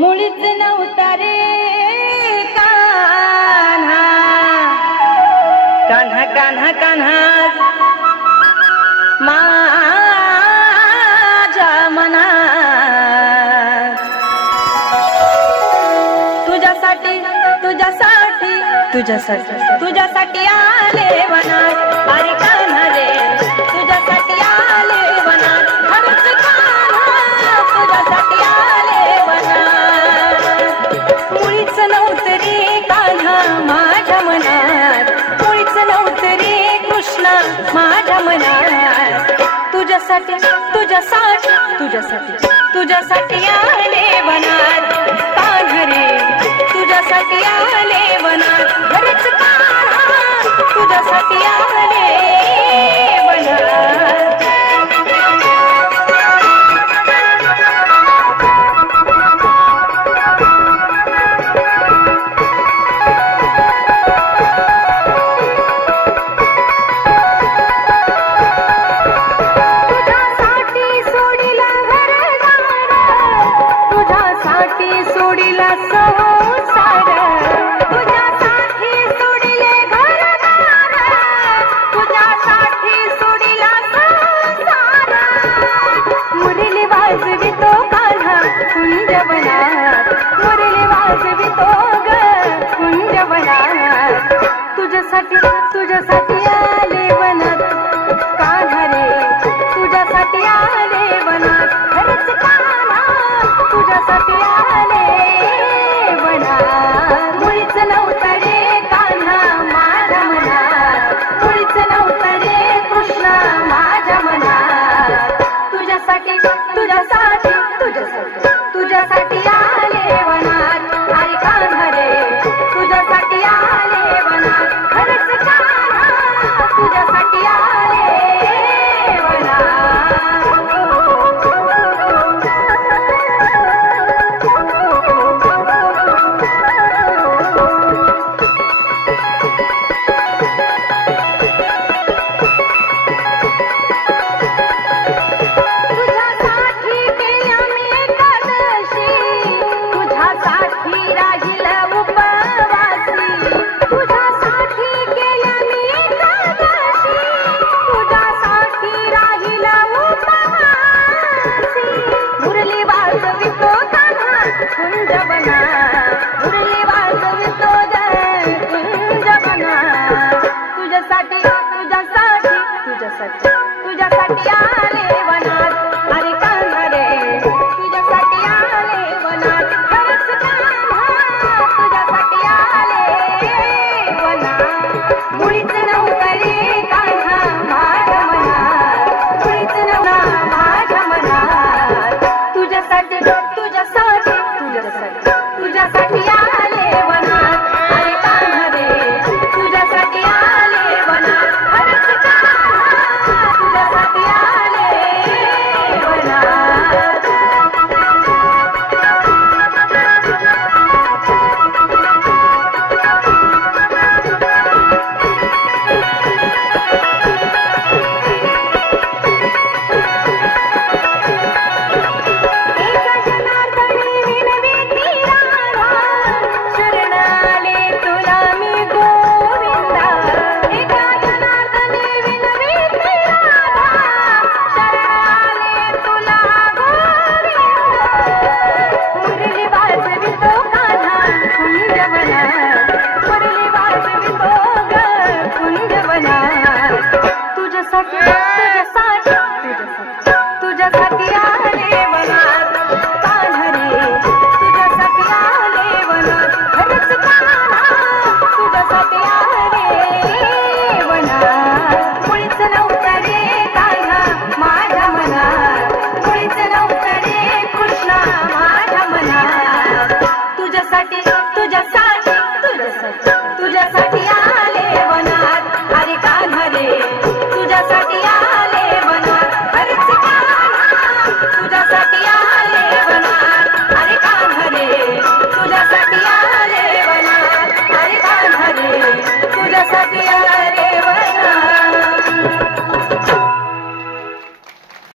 मुळीच नव्हता रे कान्हा कान्हा कान्हा कान्हा माझ्या मनात तुझ्यासाठी तुझ्यासाठी तुझ्यासाठी तुझ्यासाठी आले वनात अरे कान्हा रे तुझ्यासाठी आले वनात खरंच कान्हा तुझ्यासाठी आले वनात मुळीच नव्हतं रे कान्हा माझ्या मनात मुळीच नव्हतं रे कृष्णा माझ्या मनात तुझ्यासाठी तुझ्यासाठी तुझ्यासाठी तुझ्यासाठी आले वनात कान्हा रे तुझ्यासाठी आले वनात खरंच कान्हा तुझ्यासाठी आले वनात तुझ्यासाठी आले वनात कान्हा रे तुझ्यासाठी आले वनात खरंच कान्हा तुझ्यासाठी आले वनात मुळीच नव्हता रे कान्हा माझ्या मनात मुळीच नव्हता रे कृष्णा माझ्या मनात तुझ्यासाठी तुझ्यासाठी तुझ्यासाठी तुझ्यासाठी आले वनात अरे कान्हा रे तुझ्यासाठी आले वनात खरंच कान्हा तुझ्यासाठी आले तुझ्यासाठी आले वनात अरे कान्हा रे तुझ्यासाठी आले वनात खरंच कान्हा तुझ्यासाठी आले वनात मुळीच नव्हतं रे कान्हा माझ्या मनात मुळीच नव्हता माझ्या मनात तुझ्यासाठी तुझ्यासाठी तुझ्यासाठी तुझ्यासाठी आले वनात अरे कान्हा रे तुझ्यासाठी आले वनात खरंच तुझ्यासाठी आले वनात तुझ्यासाठी